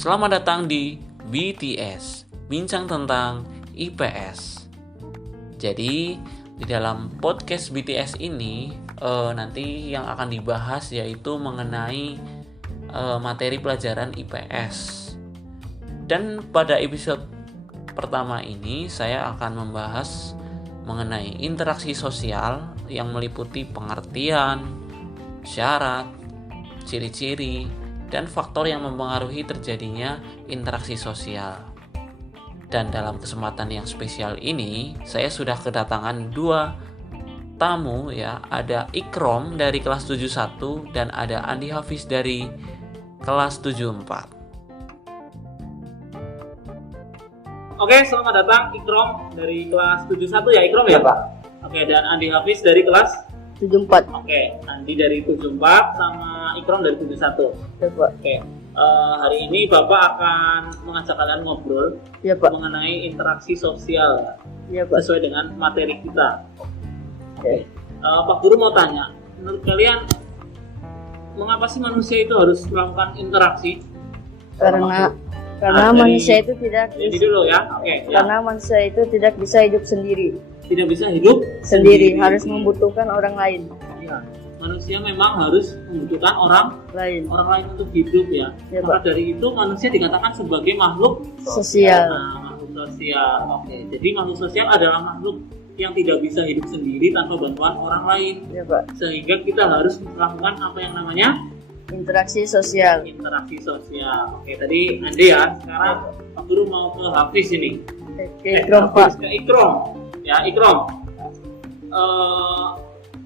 Selamat datang di BTS, Bincang tentang IPS. Jadi, di dalam podcast BTS ini nanti yang akan dibahas yaitu mengenai materi pelajaran IPS. Dan pada episode pertama ini saya akan membahas mengenai interaksi sosial yang meliputi pengertian, syarat, ciri-ciri, dan faktor yang mempengaruhi terjadinya interaksi sosial. Dan dalam kesempatan yang spesial ini, saya sudah kedatangan dua tamu ya. Ada Ikrom dari kelas 71 dan ada Andi Hafiz dari kelas 74. Oke, selamat datang Ikrom dari kelas 71 ya Ikrom ya Pak? Oke, dan Andi Hafiz dari kelas 74. Oke, Andi dari 74 sama Ikrom dari 71. Ya, Pak. Oke, hari ini Bapak akan mengajak kalian ngobrol Ya, Pak. mengenai interaksi sosial Ya, Pak. sesuai dengan materi kita. Oke. Pak Guru mau tanya, menurut kalian mengapa sih manusia itu harus melakukan interaksi? Karena Dari- manusia itu tidak Jadi dulu ya, oke. Ya. karena manusia itu tidak bisa hidup sendiri. Tidak bisa hidup Sendiri harus membutuhkan orang lain. Ya, manusia memang harus membutuhkan orang Lain. lain untuk hidup ya. Ya, Maka dari itu manusia dikatakan sebagai makhluk Sosial. Nah, makhluk sosial. Oke, jadi makhluk sosial adalah makhluk yang tidak bisa hidup sendiri tanpa bantuan orang lain. Ya, Pak. Sehingga kita harus melakukan apa yang namanya Interaksi sosial. interaksi sosial. Oke, tadi Andi ya. Sekarang Pak Guru mau ke Hafiz ini. Oke, Ikrom, Pak. Hafiz ke Ikrom. Ya, Ikrom.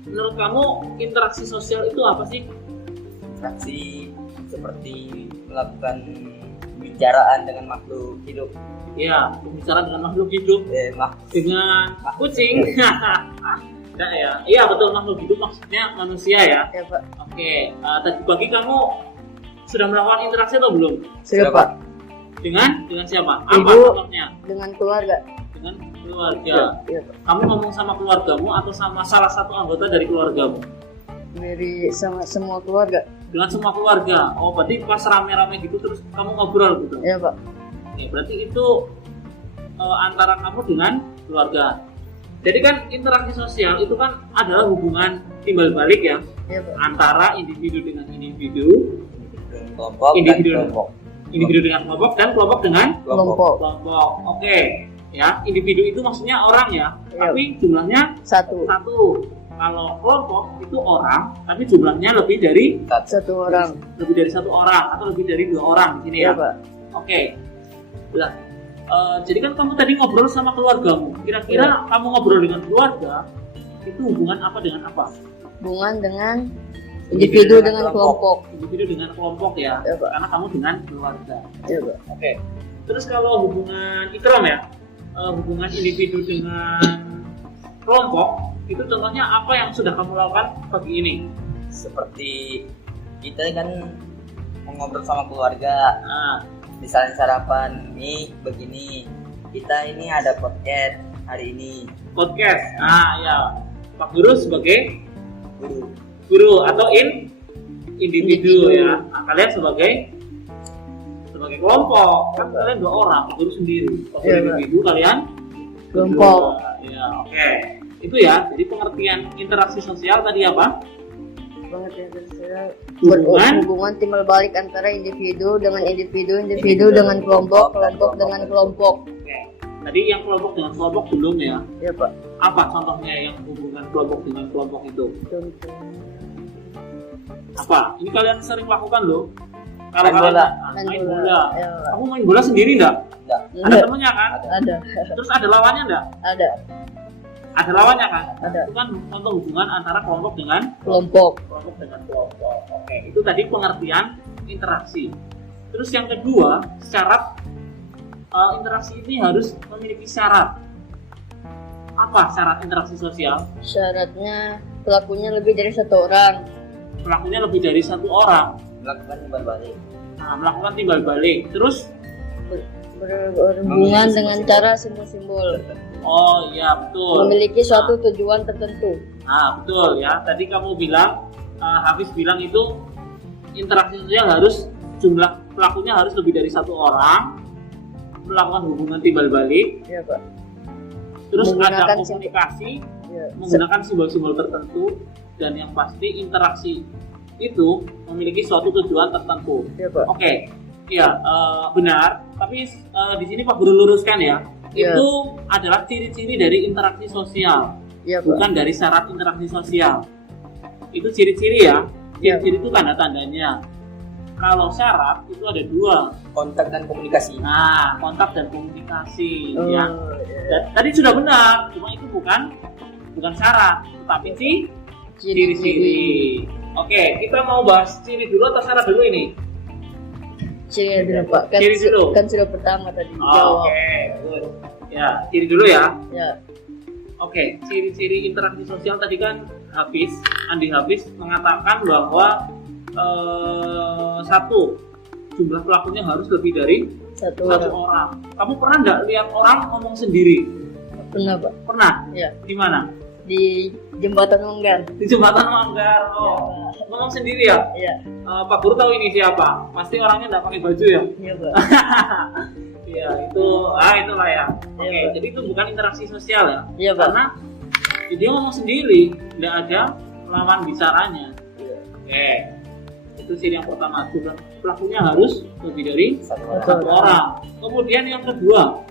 Menurut kamu interaksi sosial itu apa sih? Interaksi seperti melakukan pembicaraan dengan makhluk hidup, Ya, berbicara dengan makhluk hidup, dengan kucing. Enggak ya? Iya betul, makhluk hidup maksudnya manusia ya. Ya, Pak. Oke, tadi pagi kamu sudah melakukan interaksi atau belum? Sudah, Pak. Dengan siapa? Apa Ibu. contohnya? Dengan keluarga. Dengan keluarga. Ya, Pak. Kamu ngomong sama keluargamu atau sama salah satu anggota dari keluargamu? Dari sama semua keluarga. Dengan semua keluarga. Oh, berarti pas rame-rame gitu terus kamu ngobrol gitu. Ya, Pak. Oke, berarti itu antara kamu dengan keluarga. Jadi kan interaksi sosial itu kan adalah hubungan timbal balik ya, Ya, Pak. antara individu dengan individu, kelompok dan Individu. kelompok. individu dengan kelompok dan kelompok dengan Kelompok. kelompok. Oke, ya individu itu maksudnya orang ya, Ya. tapi jumlahnya Satu. satu. Kalau kelompok itu orang, tapi jumlahnya lebih dari Satu orang. satu orang atau lebih dari 2 orang di sini Ya, ya. Pak. Oke. Lah, jadi kan kamu tadi ngobrol sama keluargamu. Kira-kira kamu ngobrol dengan keluarga itu hubungan apa dengan apa? Hubungan dengan individu dengan kelompok. Individu dengan kelompok ya. Ya, Pak. Karena kamu dengan keluarga. Ya, Pak. Oke. Terus kalau hubungan Ikram ya, hubungan individu dengan kelompok itu contohnya apa yang sudah kamu lakukan pagi ini? Seperti kita kan ngobrol sama keluarga, Nah, misalnya sarapan nih begini, kita ini ada podcast hari ini, podcast. Nah, ya. Pak Guru sebagai guru guru atau individu ya. Nah, kalian sebagai kelompok. Kan kalian 2 orang, Pak Guru sendiri. Pak Guru Iya, Pak. individu, kalian Kelompok. berdua. Ya, oke. Itu ya. Jadi pengertian interaksi sosial tadi apa? Banget ya, saya Hubungan? hubungan timbal balik antara individu dengan individu, individu dengan kelompok, kelompok dengan kelompok. Oke. Tadi yang kelompok dengan kelompok belum ya. Ya, Pak. Apa contohnya yang hubungan kelompok dengan kelompok itu? Contoh Apa? Ini kalian sering lakukan loh. Kalau Main kalian bola. main bola. Ya, Pak. Kamu main bola sendiri enggak? enggak Ada Enggak. temennya kan? Ada. Terus ada lawannya enggak? Ada. Ada lawannya kan? Ada. Itu kan contoh hubungan antara kelompok dengan Kelompok. kelompok. Oke, itu tadi pengertian interaksi. Terus yang kedua, syarat interaksi ini harus memiliki syarat. Apa syarat interaksi sosial? Syaratnya pelakunya lebih dari satu orang. Pelakunya lebih dari 1 orang. melakukan timbal balik, Nah, melakukan timbal balik. Terus, Berhubungan dengan cara simbol-simbol. oh iya betul. Memiliki suatu tujuan tertentu. Nah betul ya. Tadi kamu bilang, Hafiz bilang itu interaksi sosial harus jumlah pelakunya harus lebih dari satu orang, melakukan hubungan timbal balik, Iya, Pak. terus ada Menggunakan komunikasi Iya. menggunakan simbol-simbol tertentu, dan yang pasti interaksi itu memiliki suatu tujuan tertentu. Iya, Pak. Oke, iya, benar. Tapi di sini Pak Guru luruskan ya, Iya. itu adalah ciri-ciri dari interaksi sosial, Iya, Pak. bukan dari syarat interaksi sosial. Itu ciri-ciri ya. Iya. Ciri-ciri itu tanda-tandanya. Kalau syarat itu ada dua. Kontak dan komunikasi. Nah, kontak dan komunikasi Oh, ya. iya. Tadi sudah benar, cuma itu bukan syarat, tetapi ciri-ciri. Oke, kita mau bahas ciri dulu atau syarat dulu ini? Ciri dulu, Pak. Kan, Ciri dulu. kan sudah pertama tadi. Jawab. Oke, good. Ya, ciri dulu ya. Ya. Oke, ciri-ciri interaksi sosial tadi kan Andi Hafiz mengatakan bahwa satu, jumlah pelakunya harus lebih dari Satu satu orang. orang. Kamu pernah nggak lihat orang ngomong sendiri? Pernah, Pak. Pernah? Ya. Di mana? Di jembatan Manggar. Di jembatan Manggar. Oh, ngomong sendiri ya? Iya. Pak Guru tahu ini siapa? Pasti orangnya nggak pakai baju ya? Iya, Pak. Iya, itulah ya. Oke, Iya, Pak. jadi itu bukan interaksi sosial ya? Iya, Pak. Karena dia ngomong sendiri, nggak ada lawan bicaranya. Oke, itu ciri yang pertama. Jumlah pelakunya harus lebih dari Satu satu orang. Kemudian yang kedua,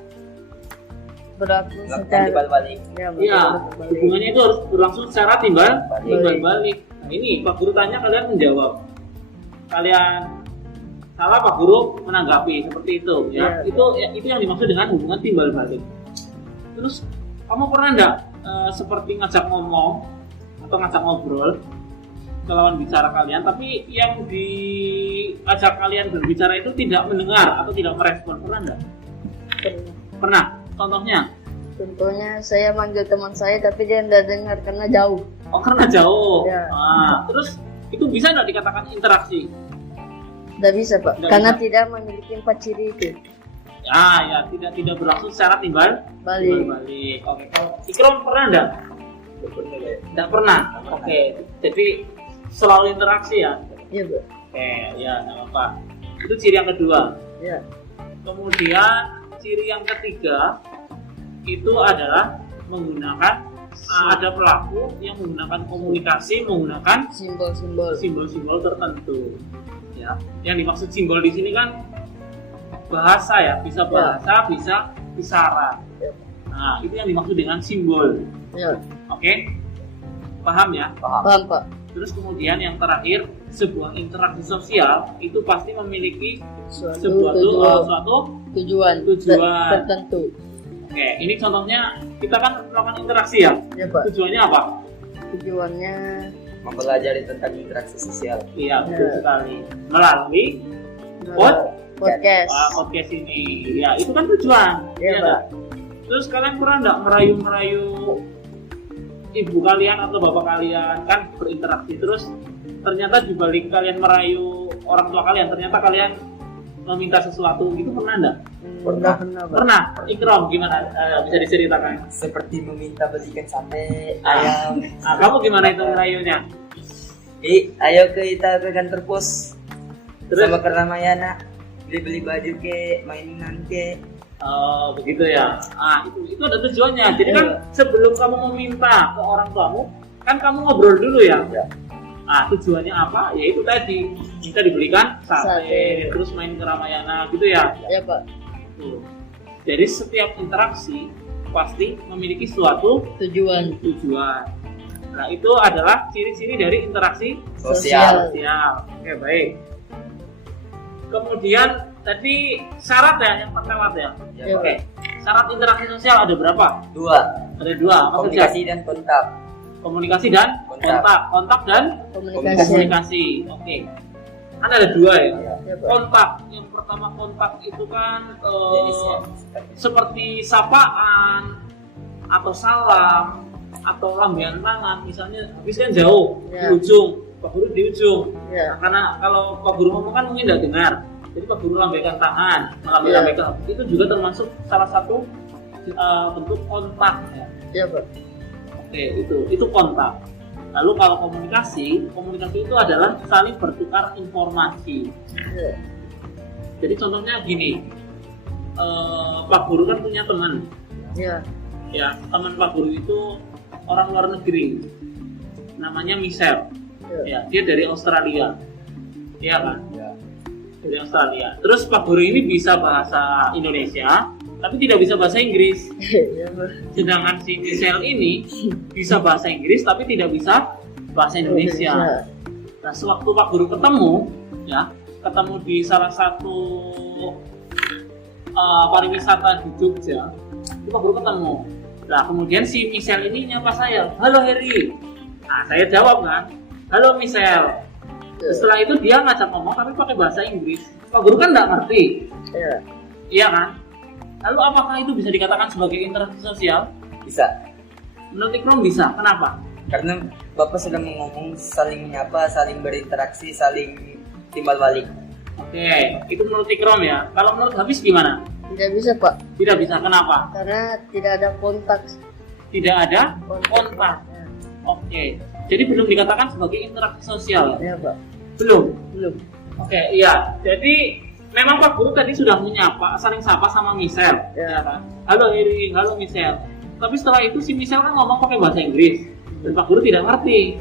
Berlaku Melakukan secara timbal balik. ya, ya betul. hubungannya itu harus berlangsung secara timbal Balik. balik. Nah, ini Pak Guru tanya, kalian menjawab. Kalian salah, Pak Guru menanggapi seperti itu ya. Iya. Itu yang dimaksud dengan hubungan timbal balik. Terus kamu pernah enggak seperti ngajak ngomong atau ngajak ngobrol ke lawan bicara kalian, tapi yang diajak kalian berbicara itu tidak mendengar atau tidak merespon? Pernah enggak? Pernah. Contohnya? Contohnya saya manggil teman saya tapi dia tidak dengar karena jauh. Oh, karena jauh. Ya. Terus itu bisa nggak dikatakan interaksi? Tidak bisa, Pak. Nggak Karena bisa. tidak memiliki 4 ciri itu. Ya, tidak berlangsung secara timbal Balik. balik. Oke. Ikram pernah enggak? Tidak pernah. Oke. Jadi selalu interaksi ya. Iya, Pak. Oke, ya nggak apa-apa. Itu ciri yang kedua. Ya. Kemudian ciri yang ketiga itu adalah menggunakan ada pelaku yang menggunakan komunikasi menggunakan Simbol-simbol. simbol-simbol tertentu. Ya, yang dimaksud simbol di sini kan bahasa ya, bisa bahasa, bisa isyarat. Ya. Nah, itu yang dimaksud dengan simbol. Ya. Oke, paham ya? Paham, Pak. Terus kemudian yang terakhir, sebuah interaksi sosial itu pasti memiliki suatu Tujuan tujuan. tertentu. Oke, ini contohnya kita kan melakukan interaksi ya. Ya, Pak. Tujuannya apa? Tujuannya Mempelajari tentang interaksi sosial. Iya, betul sekali. Melalui podcast. podcast ini. Ya, itu kan tujuan. Iya, Ya, Pak. Terus kalian pernah nggak merayu-merayu ibu kalian atau bapak kalian, kan berinteraksi, terus ternyata dibalik kalian merayu orang tua kalian, ternyata kalian meminta sesuatu, gitu pernah nggak? Pernah, Pak. Pernah. Ikram gimana? Bisa diceritakan? Seperti meminta belikan sate, ayam. Nah, kamu gimana itu merayunya? Ayo kita ke kantor pos. Terus? Sama ke Ramayana. Beli baju ke, mainan ke. Oh, begitu ya. Itu ada tujuannya. Jadi kan sebelum kamu meminta ke orang tuamu, kan kamu ngobrol dulu ya. Tujuannya apa? Ya itu tadi, minta dibelikan sate, terus main ke Ramayana gitu ya. Ya, Pak. Tuh. Jadi setiap interaksi pasti memiliki suatu Tujuan tujuan. Nah, itu adalah ciri-ciri dari interaksi Sosial. sosial. Oke, baik. Kemudian tadi syarat ya yang terlewat ya. Ya, Oke. Syarat interaksi sosial ada berapa? 2. Ada 2. Apa saja? Komunikasi dan kontak. Komunikasi dan kontak. Kontak dan komunikasi. komunikasi. Oke. Kan ada 2 ya. Ya, Pak. Kontak. Yang pertama kontak itu kan Jenisnya. seperti sapaan atau salam atau lambaian tangan, misalnya habis kan jauh Ya. di ujung, Pak Guru di ujung. Ya. Karena kalau Pak Guru ngomong kan mungkin tidak dengar, jadi Pak Guru lambaikan tangan, melambaikan itu juga termasuk salah satu bentuk kontak ya. Ya, Pak. Oke, itu kontak. Lalu kalau komunikasi itu adalah saling bertukar informasi. Ya. Jadi contohnya gini, Pak Guru kan punya teman. Ya. Ya, teman Pak Guru itu orang luar negeri, namanya Michelle. Ya, dia dari Australia. Iya kan? Ya. Dari Australia. Terus Pak Guru ini bisa bahasa Indonesia, tapi tidak bisa bahasa Inggris. Ya, Pak. Sedangkan si Michelle ini bisa bahasa Inggris, tapi tidak bisa bahasa Indonesia. Nah, sewaktu Pak Guru ketemu di salah satu pariwisata di Jogja, itu Pak Guru ketemu. Nah, kemudian si Michelle ini nyapa saya, "Halo Heri." Nah, saya jawab kan, "Halo Michelle." Setelah itu dia ngajak ngomong tapi pakai bahasa Inggris. Pak Guru kan nggak ngerti. Ya. Iya kan? Lalu apakah itu bisa dikatakan sebagai interaksi sosial? Bisa. Menurut Ikram bisa. Kenapa? Karena Bapak sudah ngomong saling menyapa, saling berinteraksi, saling timbal balik. Oke, itu menurut Ikram ya. Kalau menurut Hafiz gimana? Tidak bisa, Pak. Tidak bisa. Kenapa? Karena tidak ada kontak. Tidak ada kontak. Oke. Jadi belum dikatakan sebagai interaksi sosial. Ya, Pak. Belum. Belum. Oke, iya. Jadi memang Pak Guru tadi sudah menyapa, saling sapa sama Michelle. Ya. Kan? Halo Heri, halo Michelle. Tapi setelah itu si Michelle kan ngomong pakai bahasa Inggris. Dan Pak Guru tidak ngerti.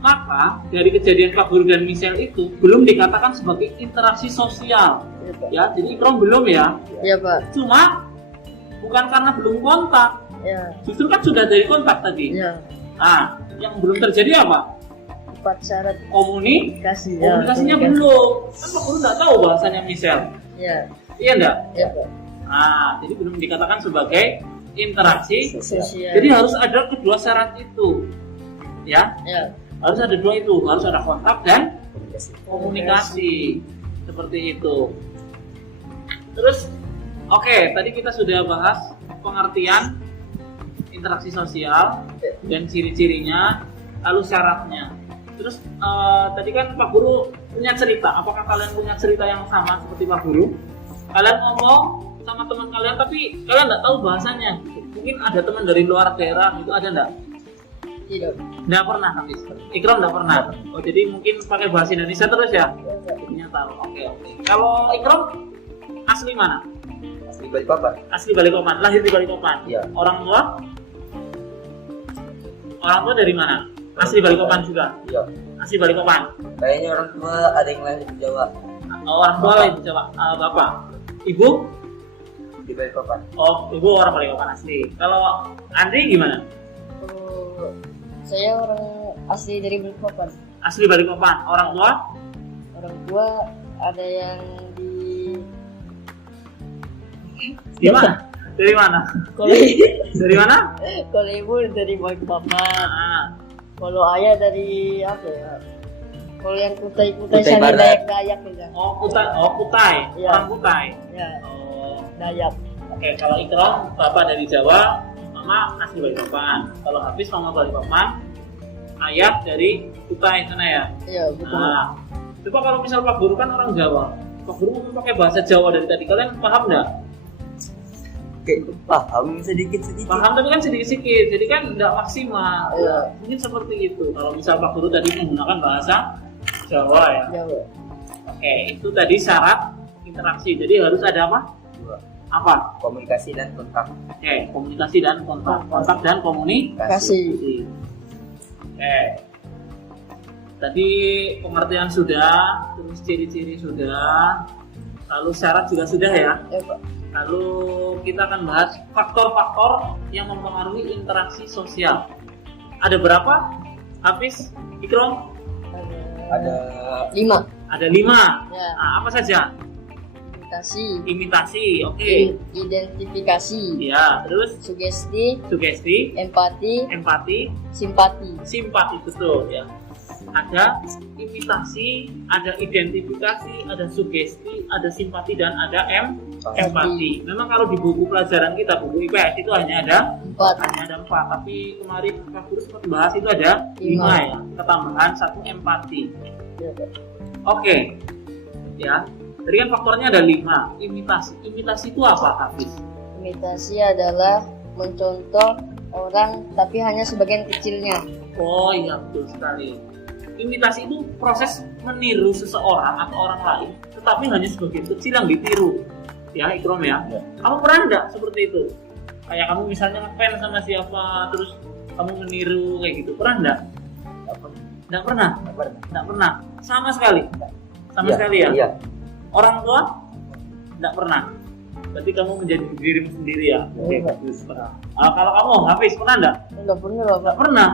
Maka dari kejadian Pak Guru dan Michelle itu belum dikatakan sebagai interaksi sosial. Ya, Pak. Ya, jadi Ikram belum ya. Ya, Pak. Cuma bukan karena belum kontak. Ya. Justru kan sudah dari kontak tadi. Ya. Nah, yang belum terjadi apa? 4 syarat Komunikasinya komunikasinya belum. Kan Pak Guru nggak tahu bahasanya Michelle. Ya. Iya enggak? Ya, Pak. Nah, jadi belum dikatakan sebagai interaksi. Sosial. Jadi harus ada kedua syarat itu. Ya, Ya. harus ada dua itu. Harus ada kontak dan komunikasi. Seperti itu. Terus, oke, tadi kita sudah bahas pengertian interaksi sosial dan ciri-cirinya, lalu syaratnya. Terus tadi kan Pak Guru punya cerita. Apakah kalian punya cerita yang sama seperti Pak Guru? Kalian ngomong sama teman kalian tapi kalian nggak tahu bahasanya. Mungkin ada teman dari luar daerah itu, ada nggak? Tidak. Nggak pernah habis. Ikram nggak pernah. Oh, jadi mungkin pakai bahasa Indonesia terus ya? Punya tahu. Oke. Kalau Ikram asli mana? Asli Balikpapan. Asli Balikpapan. Lahir di Balikpapan. Iya. Orang tua? Orang tua dari mana? Asli Balikpapan juga. Iya. Asli Balikpapan. Kayaknya orang tua ada yang lahir di Jawa. Orang tua lain coba. Bapak. Ibu? Di Balikpapan. Oh, ibu orang Balikpapan asli. Kalau Andri gimana? Oh, saya orang asli dari Balikpapan. Asli Balikpapan. Orang tua? Orang tua ada yang Di mana? Dari mana? kalau Dari mana? kalau ibu dari Balikpapan. Ah, Kalau ayah dari apa ya? Kalau yang kutai-kutai Kutai sana Barat. Dayak ya. Kutai. Iya. Orang Kutai. Ya, Oh, Dayak. oke. Kalau Ikram, bapak dari Jawa, mama asli Balikpapan. Kalau Hafiz mama Balikpapan, ayah dari Kutai sana ya. Iya, betul. Nah, coba kalau misal Pak Guru kan orang Jawa, Pak Guru ngomong pakai bahasa Jawa dari tadi, kalian paham nggak? Kayak paham sedikit-sedikit. Paham tapi kan sedikit-sedikit, jadi kan nggak maksimal. Iya. Mungkin seperti itu. Kalau misal Pak Guru tadi menggunakan bahasa Jawa ya. Jawa. Oke, itu tadi syarat interaksi. Jadi harus ada apa? Dua. Apa? Komunikasi dan kontak. Oke, komunikasi dan kontak. Kontak dan komunikasi. Kasih. Oke. Tadi pengertian sudah, terus ciri-ciri sudah, lalu syarat juga sudah ya. Ya, Pak. Lalu kita akan bahas faktor-faktor yang mempengaruhi interaksi sosial. Ada berapa? Hafiz, Ikram? Ada 5. Ada 5. Ya. Nah, apa saja? Imitasi. Imitasi, oke. Identifikasi. Ya, terus Sugesti. sugesti, Empati. empati, Simpati. simpati, betul ya. Ada imitasi, ada identifikasi, ada sugesti, ada simpati dan ada empati. Memang kalau di buku pelajaran kita, buku IPS itu hanya ada 4. 4, tapi kemarin Pak Guru sempat bahas itu ada 5 ya, ketambahan 1 empati. Ya, Pak. Oke, ya. Tadi kan faktornya ada 5. Imitasi. Imitasi itu apa, Hafiz? Imitasi adalah mencontoh orang tapi hanya sebagian kecilnya. Oh iya, betul sekali. Imitasi itu proses meniru seseorang atau orang lain tetapi hanya sebagian kecil yang ditiru. Ya, Ikrom ya. Ya. Kamu pernah enggak seperti itu? Kayak kamu misalnya ngefans sama siapa, terus kamu meniru kayak gitu. Pernah enggak? Enggak pernah. Enggak pernah. Sama sekali. Sama Iya, sekali ya. Iya. Orang tua enggak pernah. Berarti kamu menjadi dirimu sendiri ya. Oke, Iya. bagus. Kalau kamu Hafiz pernah enggak? Enggak pernah lah, Pak. Enggak pernah.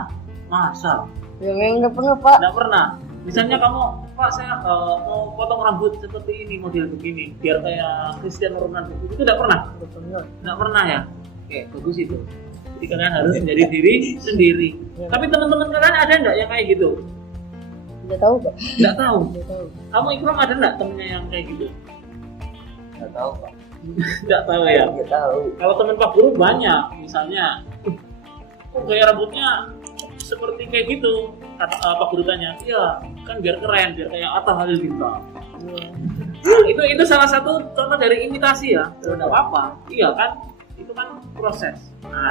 Masa? Yang enggak pernah, Pak. Enggak pernah. Misalnya kamu, Pak saya mau potong rambut seperti ini, model begini, biar kayak Cristiano Ronaldo. Itu enggak pernah? Enggak pernah. Enggak pernah ya? Oke, bagus itu. Jadi kalian harus menjadi diri sendiri. Ya. Tapi teman-teman kalian ada enggak yang kayak gitu? Enggak tahu, Pak. Enggak tahu. Enggak tahu. Kamu Ikram ada enggak temennya yang kayak gitu? Nggak tahu Pak. Enggak tahu ya? Nggak tahu. Kalau teman Pak Guru banyak, misalnya, kok gaya rambutnya seperti kayak gitu? Kata Pak Guru tanya, iya kan biar keren, biar kayak Atta Halilintar. Nah, itu salah satu contoh dari imitasi ya. Tidak apa-apa, iya kan? Itu kan proses. Nah,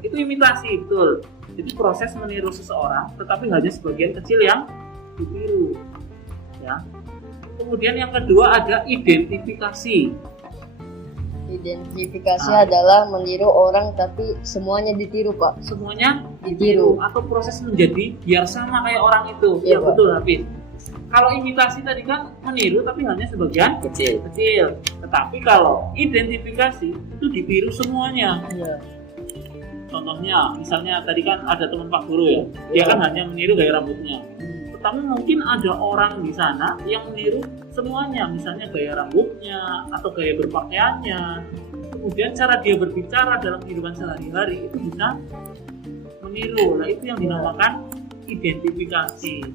itu imitasi betul. Jadi proses meniru seseorang, tetapi hanya sebagian kecil yang ditiru. Ya. Kemudian yang kedua ada identifikasi. Identifikasi adalah meniru orang tapi semuanya ditiru, Pak. Semuanya Ditiru. atau proses menjadi biar sama kayak orang itu. Iya, Ya Pak. betul, Hafiz. Kalau imitasi tadi kan meniru tapi hanya sebagian Kecil. kecil. Tetapi kalau identifikasi itu ditiru semuanya. Iya. Contohnya, misalnya tadi kan ada teman Pak Guru ya, dia kan hanya meniru gaya rambutnya. Tetapi mungkin ada orang di sana yang meniru semuanya, misalnya gaya rambutnya atau gaya berpakaiannya. Kemudian cara dia berbicara dalam kehidupan sehari-hari itu bisa meniru. Nah, itu yang dinamakan identifikasi.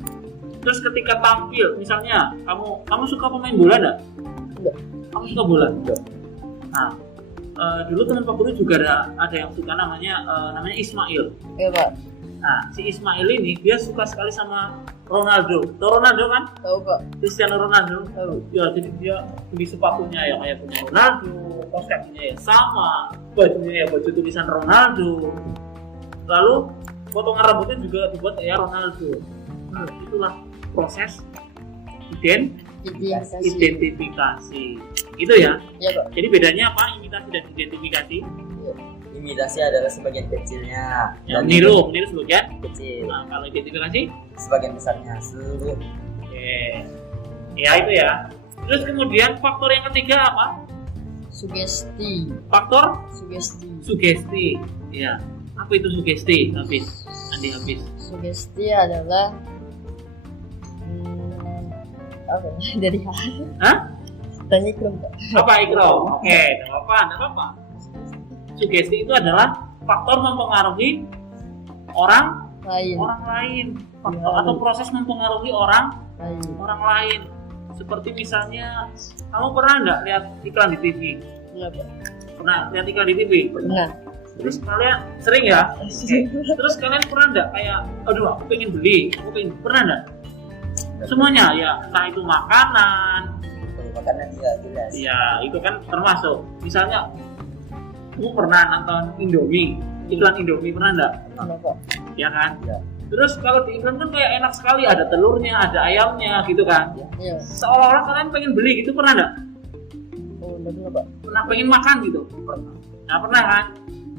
Terus ketika tampil, misalnya kamu suka pemain bola enggak? Enggak. Kamu suka bola? Enggak. Nah, dulu teman Pak Guru juga ada yang suka namanya Ismail. Iya, Pak. Nah, si Ismail ini dia suka sekali sama Ronaldo. Tahu Ronaldo kan? Tahu, Pak. Cristiano Ronaldo. Tahu. Ya, jadi dia beli sepatunya ya kayak punya Ronaldo, kaos kakinya ya sama, bajunya ya baju tulisan Ronaldo. Lalu potongan rambutnya juga dibuat kayak Ronaldo. Nah, itulah proses identifikasi. Itu ya. Iya, Pak. Jadi bedanya apa imitasi dan identifikasi? Imitasi adalah sebagian kecilnya. Ya, dan meniru sebagian. kecil. Nah, kalau identifikasi, Sebagian besarnya seluruh. oke. Ya itu ya. Terus kemudian faktor yang ketiga apa? Sugesti. Faktor Sugesti. sugesti. Ya. Apa itu sugesti? Hafiz. Hafiz. Sugesti adalah apa ya? Dari Hah? tanya Ikram, Pak. Apa Ikram? Oke, enggak apa-apa. Sugesti itu adalah faktor mempengaruhi orang Lain. faktor atau proses mempengaruhi orang Lain. lain. Seperti misalnya kamu pernah nggak lihat iklan di TV? Enggak, Pak. Pernah lihat iklan di TV? Pernah. Terus kalian sering ya? Oke. Terus kalian pernah nggak kayak, aduh aku pengen beli, pernah nggak? Semuanya ya, entah itu makanan, Kalau makanan ya jelas. ya itu kan termasuk. Misalnya, kamu pernah nonton Indomie, iklan Indomie pernah nggak? Pernah, Pak. Ya kan? Ya. Terus kalau di iklan kan kayak enak sekali, ada telurnya, ada ayamnya gitu kan? Iya. Seolah-olah kalian pengen beli gitu, pernah nggak? Oh, enggak pernah, Pak. Pernah pengen makan gitu? Nah pernah kan?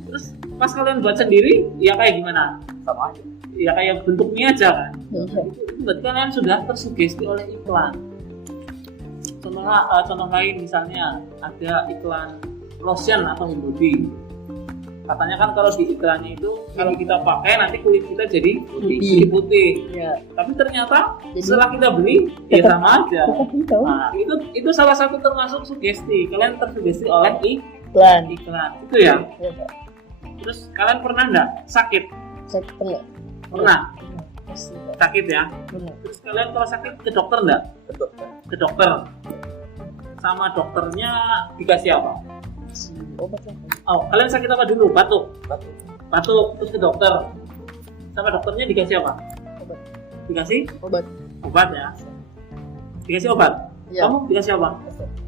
Terus pas kalian buat sendiri, ya kayak gimana? Sama aja. Ya kayak bentuk mie aja kan? Iya. Itu berarti kalian sudah tersugesti oleh iklan. Contoh lain misalnya ada iklan lotion atau hand body. Katanya kan kalau di iklannya itu kalau kita pakai nanti kulit kita jadi putih. Iya. Tapi ternyata Jadi- setelah kita beli ya sama aja. Tahu. Nah, itu salah satu termasuk sugesti. Kalian tersugesti oleh Iklan. iklan. Itu ya. Iya, Pak. Terus kalian pernah nggak sakit? Saya pernah. Pernah. Pasti, Pak. Sakit ya. Pernah. Terus kalian kalau sakit ke dokter nggak? Betul. Ke dokter. Sama dokternya dikasih apa? Si obat lah. Oh, kalian sakit apa dulu? Batuk. Betul. Batuk terus ke dokter. Sama dokternya dikasih apa? Obat. Dikasih Obat. obat ya. Dikasih obat. Iya. Kamu dikasih apa?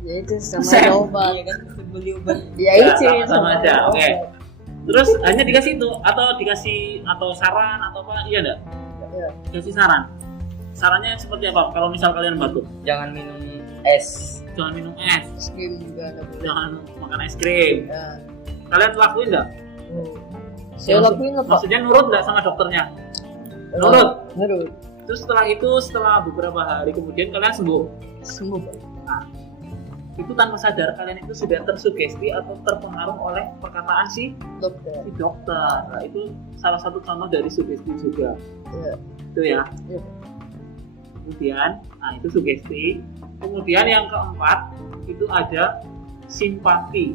Ya itu sama Sen. ada obat. Iya kan bisa beli obat. Ya Ya, itu sama-sama aja. ada Oke. obat. Terus hanya dikasih itu atau dikasih atau saran atau apa? Iya enggak? Iya. Dikasih saran. Sarannya seperti apa? Kalau misal kalian batuk. Jangan minum es. Jangan minum es. Es krim juga nggak boleh. Jangan makan es krim. Ya. Kalian lakuin nggak? Saya lakuin apa? Maksudnya nurut nggak sama dokternya? Nurut. Nurut. Terus setelah beberapa hari kemudian kalian sembuh. Sembuh. Nah, itu tanpa sadar kalian itu sudah tersugesti atau terpengaruh oleh perkataan si Dokter. dokter. Nah, itu salah satu contoh dari sugesti juga. Ya. Itu ya. Ya. Kemudian, nah itu sugesti. Kemudian yang keempat itu ada simpati.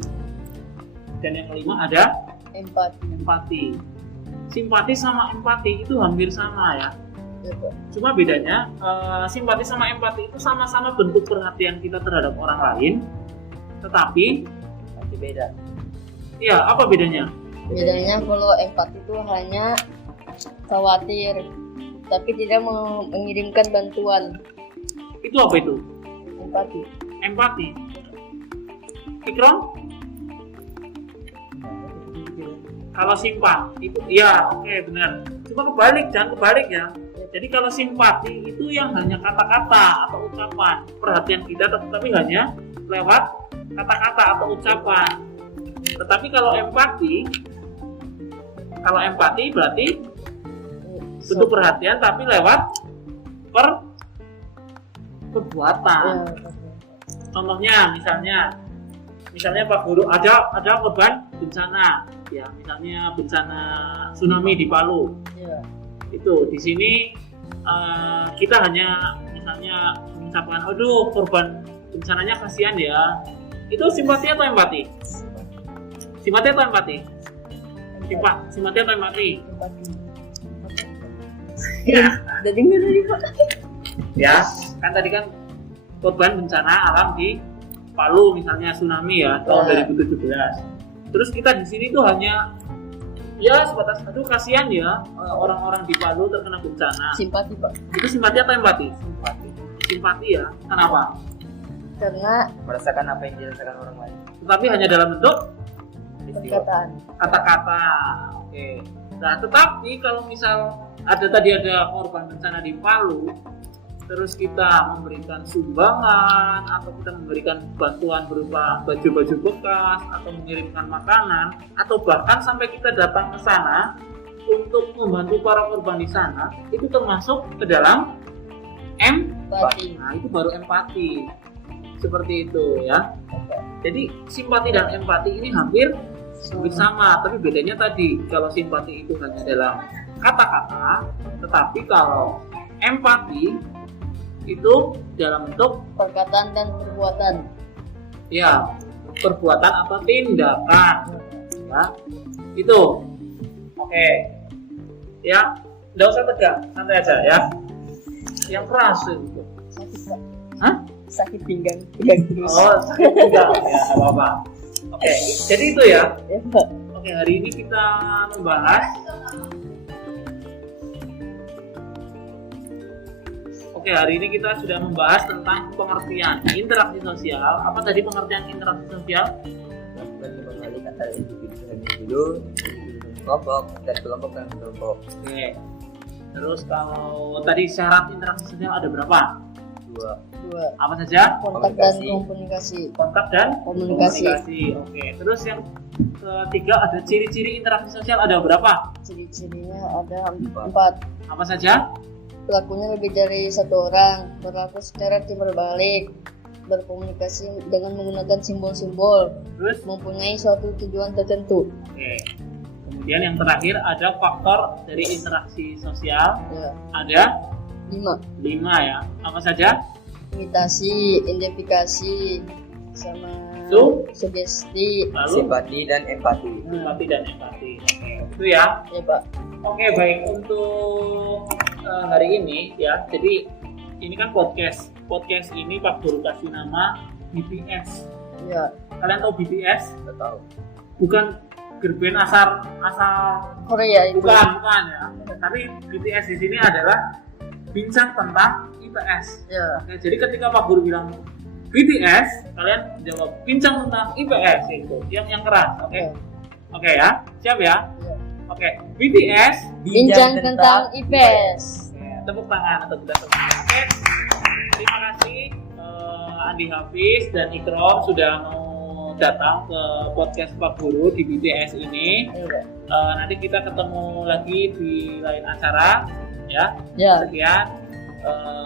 Dan yang kelima ada empati. Simpati sama empati itu hampir sama ya. Ya, Pak. Cuma bedanya simpati sama empati itu sama-sama bentuk perhatian kita terhadap orang lain, tetapi Masih beda. ya apa bedanya? Bedanya kalau empati itu hanya khawatir, tapi tidak mengirimkan bantuan. Itu apa itu? Empati. Empati. Ikram? Kalau simpati itu ya oke, benar. Cuma jangan kebalik ya. Jadi kalau simpati itu yang hanya kata-kata atau ucapan perhatian kita, tetapi hanya lewat kata-kata atau ucapan. Tetapi kalau empati berarti bentuk perhatian tapi lewat perbuatan. Ya. Contohnya misalnya Pak Guru ada korban bencana, ya misalnya bencana tsunami di Palu. Ya. Itu di sini kita hanya misalnya mengucapkan, aduh korban bencananya kasihan ya. Itu simpati atau empati? Simpati atau empati? Simpati atau empati? Empati. Ya, Udah dengar tadi, Pak? ya kan tadi kan korban bencana alam di Palu misalnya tsunami ya tahun 2017. Terus kita di sini tuh hanya ya sebatas aduh kasihan ya orang-orang di Palu terkena bencana. Simpati, Pak. Itu simpati atau empati? Simpati. Simpati ya. Kenapa? Karena Merasakan apa yang dirasakan orang lain. Tetapi hanya dalam bentuk Peristiwa. perkataan. kata-kata. Oke. Nah, tetapi kalau misal tadi ada korban bencana di Palu, terus kita memberikan sumbangan atau kita memberikan bantuan berupa baju-baju bekas atau mengirimkan makanan atau bahkan sampai kita datang ke sana untuk membantu para korban di sana, itu termasuk ke dalam Empati. Nah, itu baru empati. Seperti itu ya. Jadi simpati dan empati ini hampir sama, tapi bedanya tadi kalau simpati itu hanya dalam kata-kata, tetapi kalau empati itu dalam bentuk Perkataan dan perbuatan. ya perbuatan atau tindakan ya itu. Oke ya, nggak usah tegang, santai aja ya, yang keras itu. Sakit, Pak. Hah? Sakit pinggang terus. Oh sakit juga ya, nggak apa-apa. Oke, jadi itu ya. Ya, Pak. Oke, hari ini kita membahas hari ini kita sudah membahas tentang pengertian interaksi sosial. Apa tadi pengertian interaksi sosial? Melakukan kembali kata individu dengan individu dengan kelompok, dan kelompok dengan kelompok. Oke. Terus kalau tadi syarat interaksi sosial ada berapa? 2. Apa saja? Kontak dan Komunikasi. komunikasi. Kontak dan Komunikasi. Oke. Terus yang ketiga ada ciri-ciri interaksi sosial ada berapa? Ciri-cirinya ada 4. Apa saja? Pelakunya lebih dari satu orang, berlaku secara timbal-balik, berkomunikasi dengan menggunakan simbol-simbol, Terus? mempunyai suatu tujuan tertentu. Oke. Kemudian yang terakhir ada faktor dari interaksi sosial. Ya. Ada 5. 5 ya. Apa saja? Imitasi, identifikasi, sama sugesti. Lalu Simpati dan empati. simpati dan empati. Oke, itu ya. Ya, Pak. Oke, baik untuk hari ini ya. Jadi ini kan podcast. Podcast ini Pak Guru kasih nama BTS. Ya. Kalian tahu BTS? Kita tahu. Bukan girl band asal Korea itu. bukan ya. Tapi BTS di sini adalah bincang tentang IPS. Ya. Oke, jadi ketika Pak Guru bilang BTS, kalian jawab bincang tentang IPS itu, yang keras, oke? Ya. Oke ya, siap ya? Ya. Oke, BTS, Bincang tentang IPS. tepuk tangan atau tidak tepuk tangan. Oke, terima kasih Andi Hafiz dan Ikrom sudah mau datang ke podcast Pak Guru di BTS ini. Nanti kita ketemu lagi di lain acara ya. Sekian.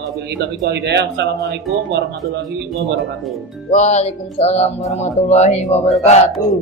Wabillahi taufiq wal hidayah. Assalamualaikum warahmatullahi wabarakatuh. Waalaikumsalam warahmatullahi wabarakatuh.